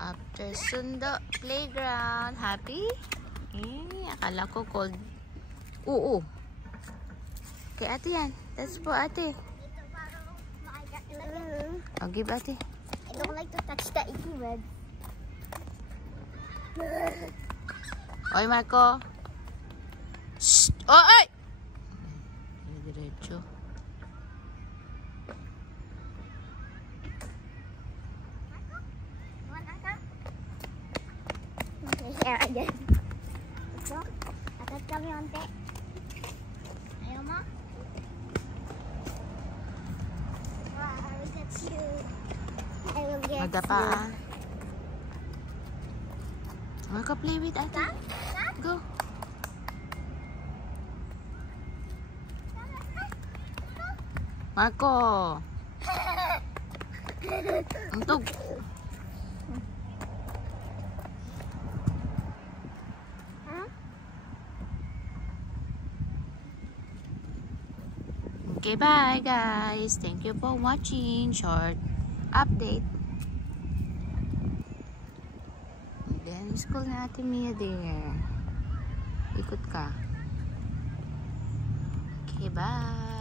After Sundo Playground. Happy? Akala ko cold. Oo. Kay ate yan. That's for ate. I'll give ate. I don't like to touch the icky red. Oy, Marco. Shh! Oy! Diretso. Share again. Ito, atat kami onte. Ayaw mo? Wow, I will get you. I will get Madapa. you. Marco, play with ate. Go. Marco. Untog. Okay, bye guys. Thank you for watching. Short update. And then, school na Ate Mia there. Ikot ka. Okay, bye.